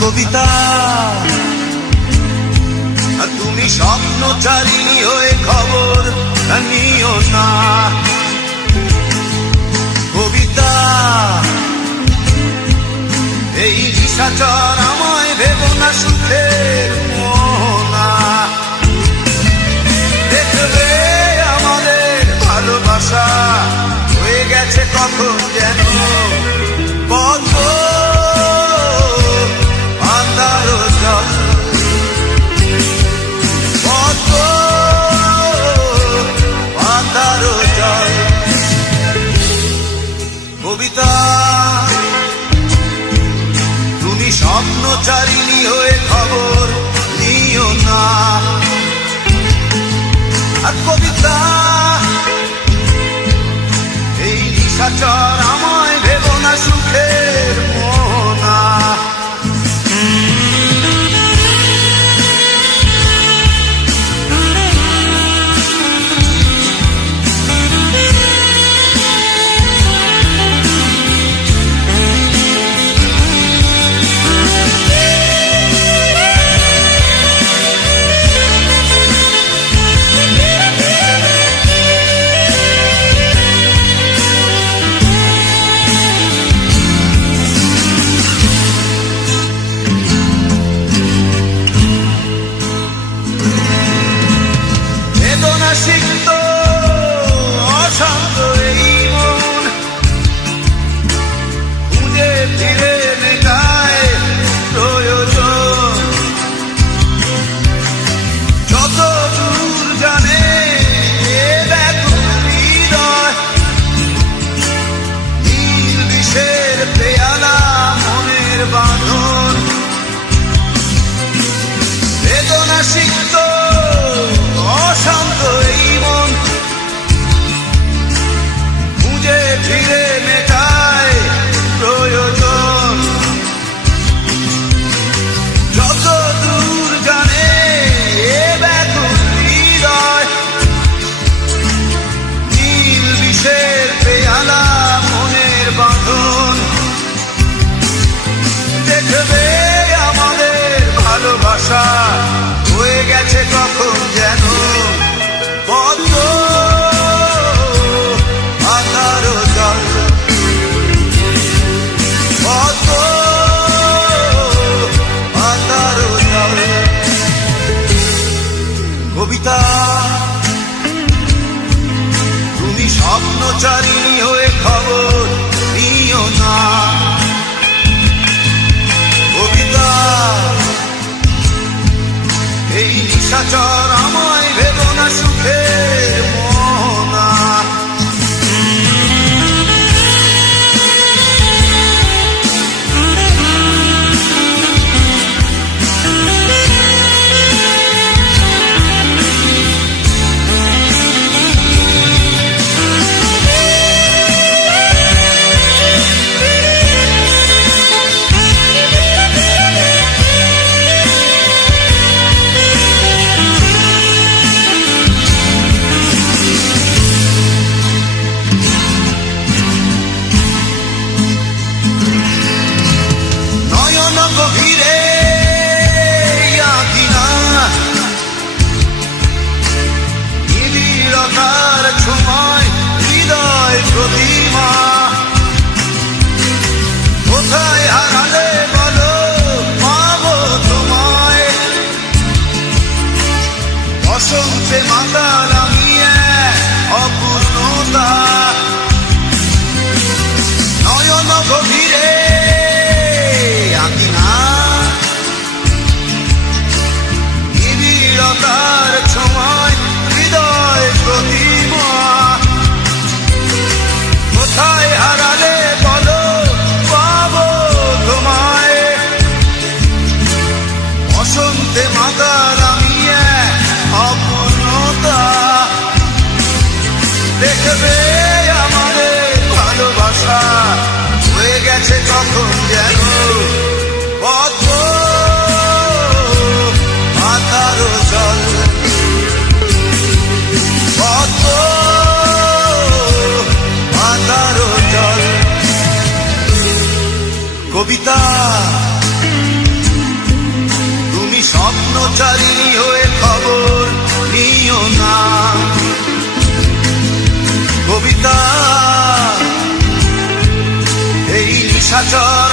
কবিতা, তুমি স্বপ্নচারিণী হয়ে খবর নিও না। কবিতা, এই নিশাচর আমায় ভেবো না সুখের মোহনা। দেখবে আমাদের ভালোবাসা হয়ে গেছে কখন যেন বন্ধ। কবিতা, তুমি স্বপ্নচারিণী হয়ে খবর নিও না। আর কবিতা, এই নিশাচর আমায় ভেবো না সুখের মোহনা। সিক্ত অশান্ত এই মন খুঁজে ফিরে মেটায় প্রয়োজন। যত দূর জানে ব্যাকুল হৃদয়, নীল বিষের পেয়ালা মনের বাঁধন। বেদনা সিক্ত অশান্ত এই মন খুঁজে ফিরে মেটায় প্রয়োজন। যত দূর জানে ব্যাকুল হৃদয়, নীল বিষের পেয়ালা মনের বাঁধন। দেখবে আমাদের ভালোবাসা হয়ে গেছে কখন যেন বন্ধ। আধার জল বন্ধ, আধার জল। কবিতা, তুমি স্বপ্নচারিণী হয়ে খবর নিও না। কবিতা, এই নিশাচর আমায় ভেবো না সুখের মোহনা। মাতাল আমি এক অপূর্ণতা নয়ন গভীরে আঁকি না নিবিড়তার সময় হৃদয় প্রতিমা কোথায় হারালে বলো পাবো তোমায় বসন্তে মাতাল আমি এক অপূর্ণতা দেখবে আমাদের ভালোবাসা হয়ে গেছে কখন যেন পদ্ম মাথারও জল পদ্ম মাথারও জল কবিতা তুমি স্বপ্নচারিণী হয়ে খবর নিও না কবিতা এই নিশাচর